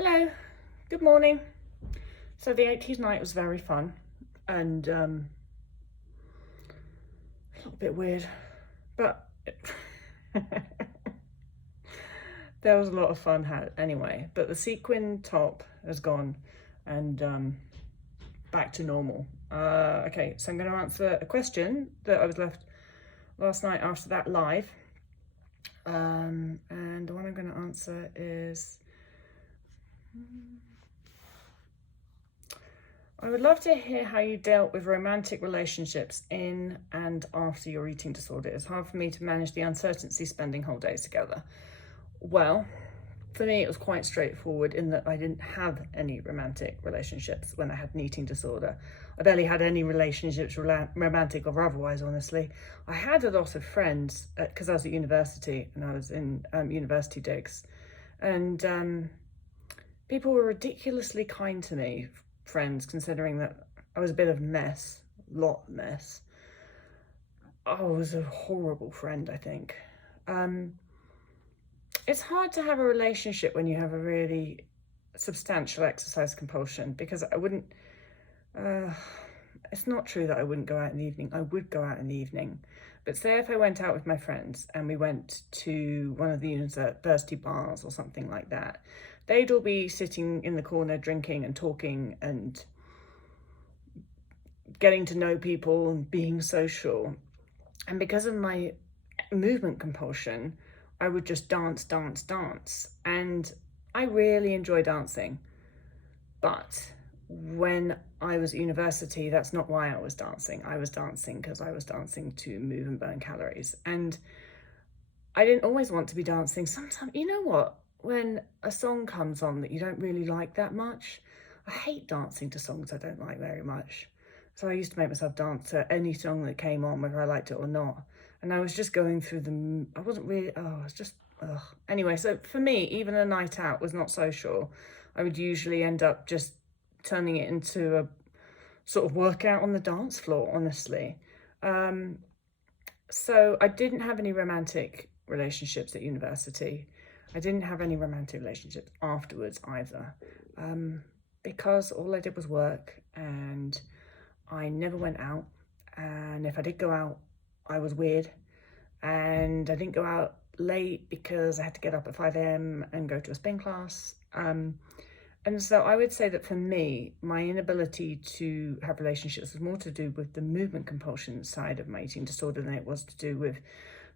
Hello, good morning. So the 80s night was very fun and a little bit weird, but there was a lot of fun had anyway. But the sequin top has gone and back to normal. Okay, so I'm going to answer a question that I was left last night after that live. And the one I'm going to answer is... I would love to hear how you dealt with romantic relationships in and after your eating disorder. It's hard for me to manage the uncertainty spending whole days together. Well, for me, it was quite straightforward in that I didn't have any romantic relationships when I had an eating disorder. I barely had any relationships, romantic or otherwise, honestly. I had a lot of friends because I was at university and I was in university digs. And people were ridiculously kind to me, friends, considering that I was a bit of a mess, mess. I was a horrible friend, I think. It's hard to have a relationship when you have a really substantial exercise compulsion, because I wouldn't, it's not true that I wouldn't go out in the evening. I would go out in the evening. But say if I went out with my friends and we went to one of the university bars or something like that, they'd all be sitting in the corner drinking and talking and getting to know people and being social. And because of my movement compulsion, I would just dance. And I really enjoy dancing. But when I was at university, that's not why I was dancing. I was dancing because I was dancing to move and burn calories. And I didn't always want to be dancing. Sometimes, you know what? When a song comes on that you don't really like that much, I hate dancing to songs I don't like very much. So I used to make myself dance to any song that came on, whether I liked it or not. And I was just going through them. I wasn't really, I was just, ugh. Anyway, so for me, even a night out was not social. I would usually end up just turning it into a sort of workout on the dance floor, honestly. So I didn't have any romantic relationships at university. I didn't have any romantic relationships afterwards either, because all I did was work and I never went out. And if I did go out, I was weird. And I didn't go out late because I had to get up at 5 a.m. and go to a spin class. And so I would say that for me, my inability to have relationships was more to do with the movement compulsion side of my eating disorder than it was to do with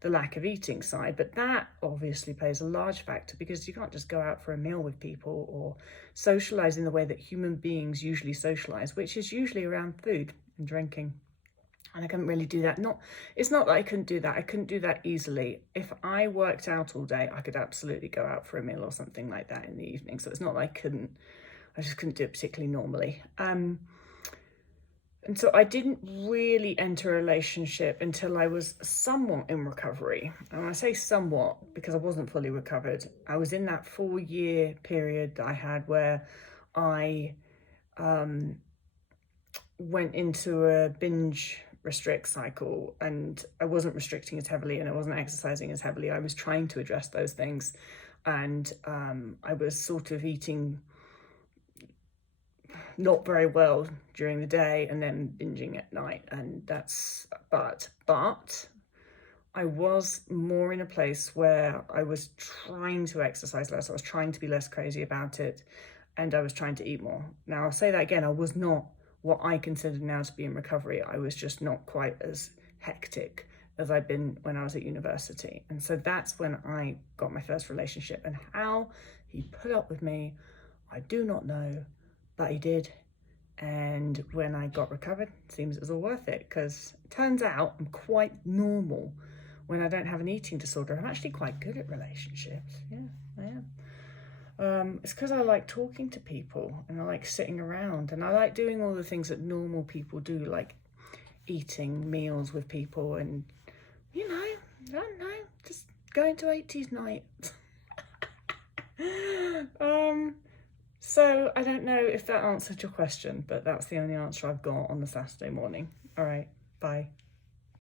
the lack of eating side. But that obviously plays a large factor, because you can't just go out for a meal with people or socialize in the way that human beings usually socialize, which is usually around food and drinking. And I couldn't really do that. It's not that I couldn't do that. I couldn't do that easily. If I worked out all day, I could absolutely go out for a meal or something like that in the evening. So it's not that I couldn't. I just couldn't do it particularly normally. And so I didn't really enter a relationship until I was somewhat in recovery. And I say somewhat because I wasn't fully recovered. I was in that 4-year period that I had where I went into a binge restrict cycle, and I wasn't restricting as heavily and I wasn't exercising as heavily. I was trying to address those things, and I was sort of eating not very well during the day and then binging at night. And that's, but I was more in a place where I was trying to exercise less. I was trying to be less crazy about it, and I was trying to eat more. Now, I'll say that again, I was not what I consider now to be in recovery. I was just not quite as hectic as I'd been when I was at university. And so that's when I got my first relationship. And how he put up with me, I do not know, but he did. And when I got recovered, it seems it was all worth it, because it turns out I'm quite normal when I don't have an eating disorder. I'm actually quite good at relationships. Yeah, I am. It's because I like talking to people and I like sitting around and I like doing all the things that normal people do, like eating meals with people and, you know, I don't know, just going to 80s night. So I don't know if that answered your question, but that's the only answer I've got on the Saturday morning. All right, bye.